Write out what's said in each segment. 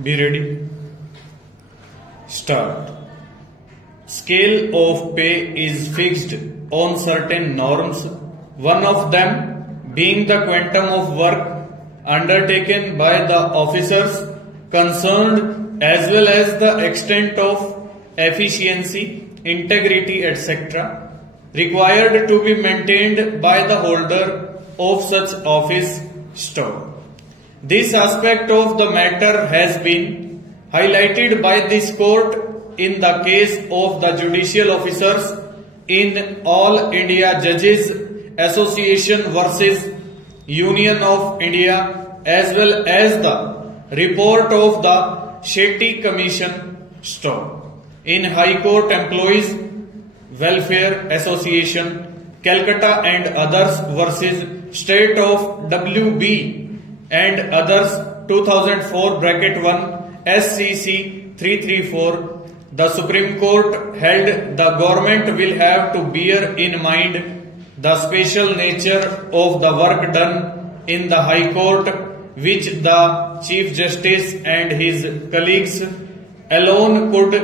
Be ready. Start. Scale of pay is fixed on certain norms, one of them being the quantum of work undertaken by the officers concerned as well as the extent of efficiency, integrity, etc. required to be maintained by the holder of such office store. This aspect of the matter has been highlighted by this court in the case of the judicial officers in All India Judges Association versus Union of India, as well as the report of the Shetty Commission store in High Court Employees Welfare Association, Calcutta and others versus State of WB and others 2004-1 SCC 334. The Supreme Court held the government will have to bear in mind the special nature of the work done in the High Court, which the Chief Justice and his colleagues alone could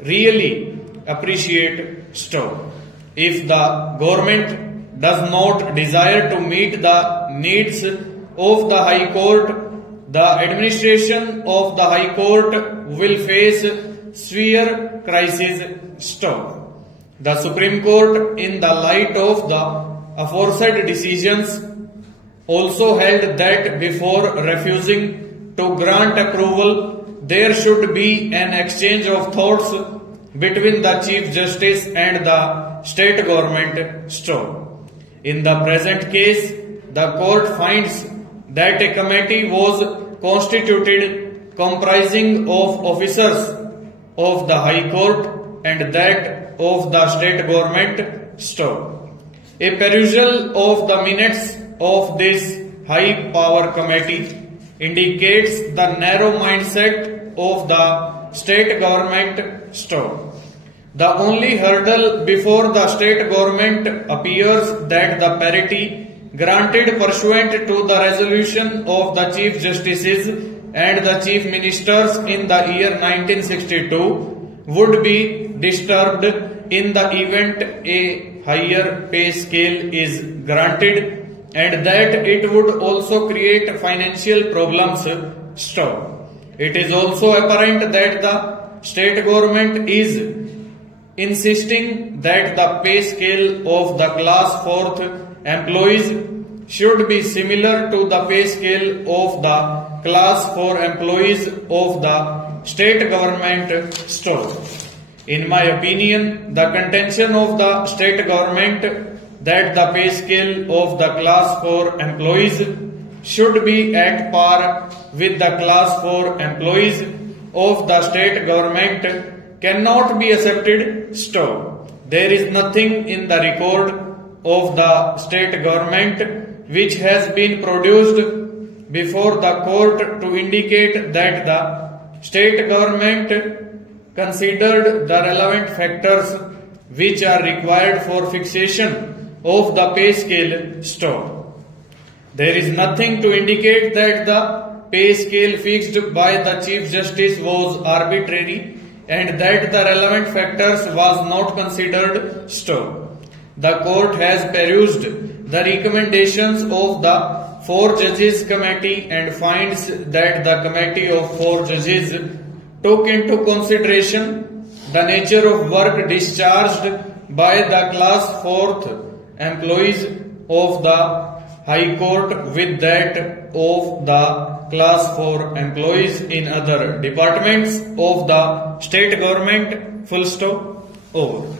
really appreciate. If the government does not desire to meet the needs of the High Court, the administration of the High Court will face severe crisis. The Supreme Court, in the light of the aforesaid decisions, also held that before refusing to grant approval, there should be an exchange of thoughts between the Chief Justice and the state government. In the present case, the court finds that a committee was constituted comprising of officers of the High Court and that of the state government. A perusal of the minutes of this high power committee indicates the narrow mindset of the state government. The only hurdle before the state government appears that the parity granted pursuant to the resolution of the Chief Justices and the Chief Ministers in the year 1962 would be disturbed in the event a higher pay scale is granted, and that it would also create financial problems. It is also apparent that the state government is insisting that the pay scale of the class 4th employees should be similar to the pay scale of the class 4 employees of the state government. In my opinion, the contention of the state government that the pay scale of the class 4 employees should be at par with the class 4 employees of the state government cannot be accepted. There is nothing in the record of the state government which has been produced before the court to indicate that the state government considered the relevant factors which are required for fixation of the pay scale. There is nothing to indicate that the pay scale fixed by the Chief Justice was arbitrary and that the relevant factors was not considered. The court has perused the recommendations of the 4 Judges Committee and finds that the committee of 4 judges took into consideration the nature of work discharged by the class 4th employees of the High Court with that of the class 4 employees in other departments of the state government. Over.